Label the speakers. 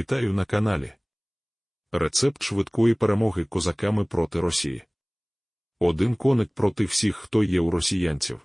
Speaker 1: Вітаю на каналі. Рецепт швидкої перемоги козаками проти Росії. Один коник проти всіх, хто є у росіянців.